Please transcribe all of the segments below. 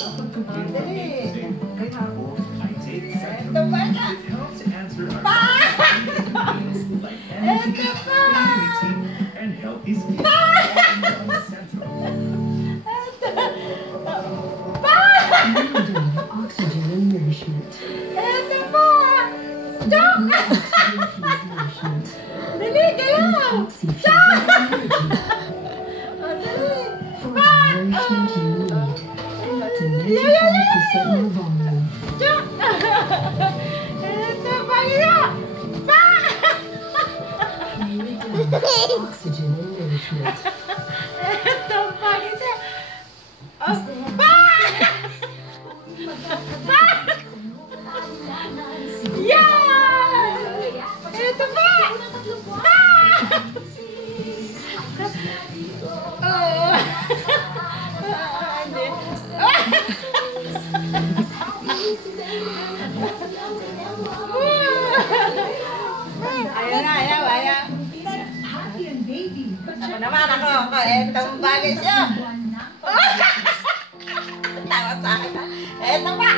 Ito ba na? Oxygen and nourishment. Ito ba? Chok! Dali kayo! Chok! For the nourishment you need. To 95% more volume. Chok! Ito ba yun? Oxygen and nourishment. Ito ba yun? Yan! Ito ba? Ayaw. Ako naman ako. Itong bagay siya. Tawa sa akin ha. Ito ba?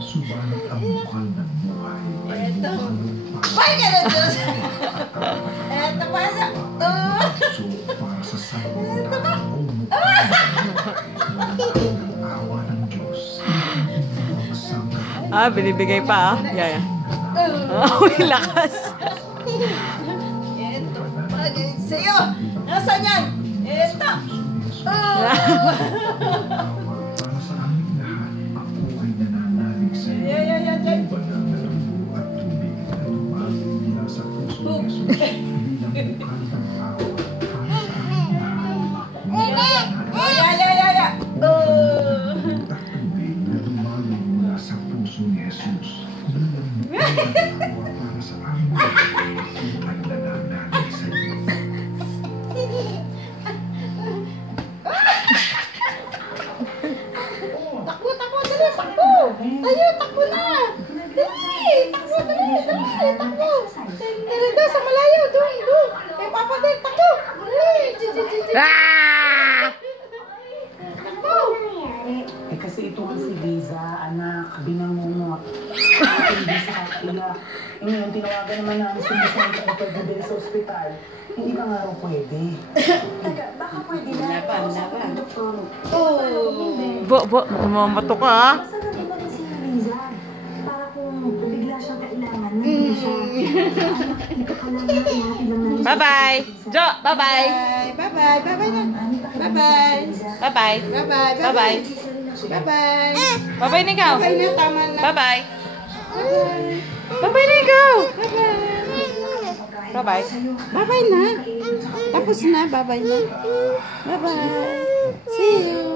Subalit ang bukal ng buhay ay Ito. lumalong Ay, gano'n Diyos. Ito ba siya? So, para sa sarong tao o mukha ng awa ng Diyos. Binibigay pa Yeah. Uy, lakas. Ito bagay sa'yo. Nasaan yan? Ito. Para sa aming lahat, ako ay nananalig sa iyo. Banal na dugo at tubig na dumami mula sa puso ni Jesus bilang bukal ng awa para sa aming lahat. Ako ay nananalig at tubig na dumami mula sa puso ni Jesus bilang bukal ng awa para sa aming lahat. Ako ay nananalig sa iyo. Tayo, takbo na! Dali! Takbo! Dali, sa malayo! Doon! Kay Papa din, takbo! Takbo! Kasi ito ang si Liza, anak, binangungot. Hindi sa kapila. Ngayon, tinawagan naman namin si Liza na ipagdadala sa ospital. Hindi ka nga raw pwede. Baka pwede na. Laban. Mamato ka ha. Sasabihin na rin si Liza. Para kung bigla siyang kailangan, hindi siya. Ikakalang natin lang na. Bye-bye. Jo, bye-bye. Bye-bye na. Bye-bye. Bye-bye. Bye-bye. Bye-bye. Bye-bye. Bye-bye na ikaw. Bye na, tama na. Bye-bye. Bye-bye. Bye-bye na ikaw. Bye-bye. Bye-bye. Bye-bye na. Tapos na. Bye-bye na. Bye-bye. See you.